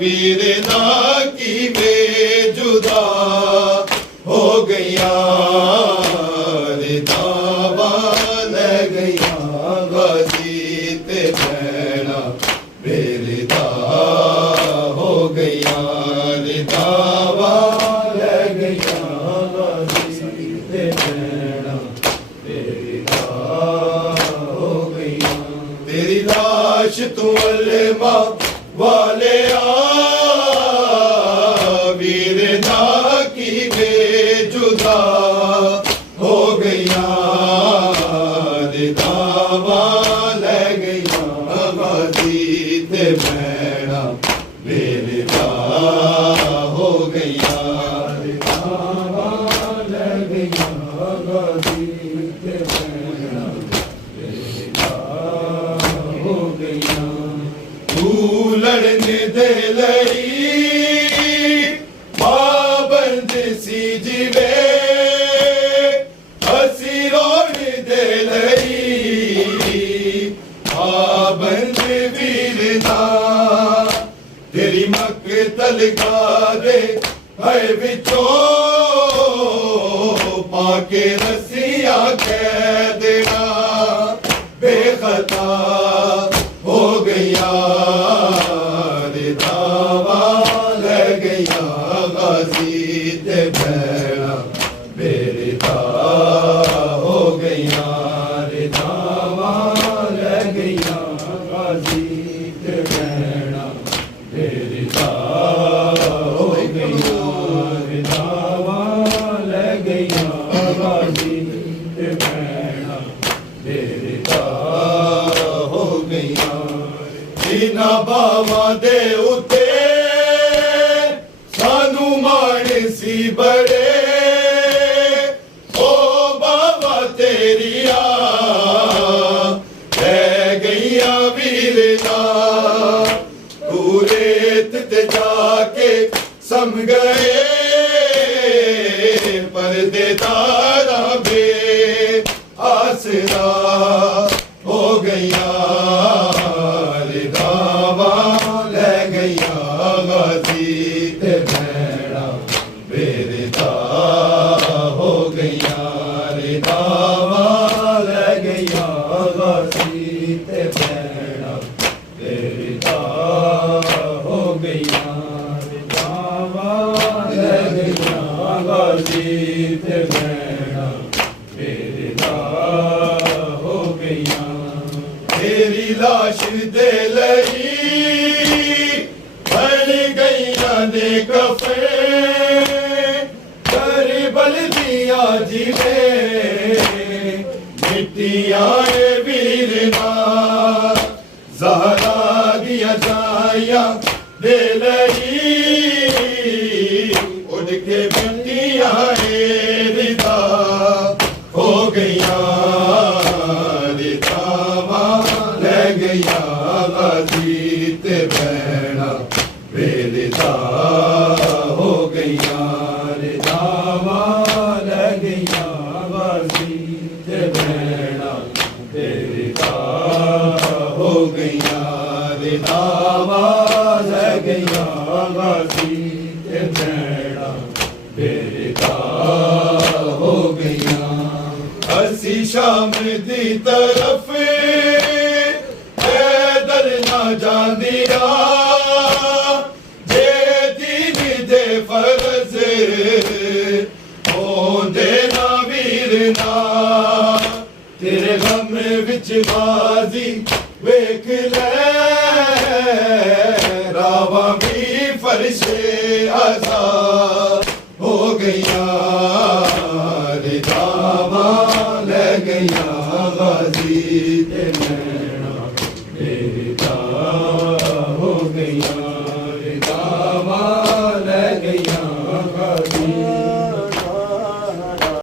वीर ना की वे जुदा हो गया दावा ले गया गाजी ते भैना बेरदा हो गया दावा ले गया गाजी ते भैना बेरदा हो गया तेरी लाश तू अल्मा वाले वीर ना की वे जुदा हो गया दावा ले गया गाजी ते भैना बेरदा हो गया दावा ले गया गाजी ते भैना बेरदा हो गया तू लड़ने दे लई पाबंद सी जिवे हसी रोण दे लई पाबंद वीरना तेरी मक्तल दे है विचों पाके रसिया कह देना बेखता हो गया दावा ले गया गाजी ते भैना बेरदा हो गया दावा ले गया गाजी ते भैना बेरदा हो गया दावा ले गया गाजी ते भैना बेरदा हो गया जिना बावा दे उते सानू मान सी बड़े ओ बाबा तेरिया रह गईया वीरना तू रेत ते जाके सम गए पर्देदारा बे आसरा हो गया दावा ले गया गाजी ते भैना बेरदा हो गया दावा ले गया गाजी ते भैना बेरदा हो गया दावा ले गया गाजी ते भैना बेरदा हो गया तेरी लाश दे लई बन गईया ने कफे करबल दिया जिले मिट्टिया वीरना ज़हरा दिया जाया दे लई उड़ के मिट्टिया रिदा हो गया ले गया गाजी ते भैना बेरदा हो गया दावा ले गया गाजी ते भैना बेरदा हो गया दावा ले गया गाजी ते भैना बेरदा हो गया हसी शाम दी तरफ जांदिया जे दीन दे फर्ज होंदे ना वीरना तेरे गम विच बाजी वेख ले रावा भी फरशे आजाद हो गया दावा ले गया गाजी ते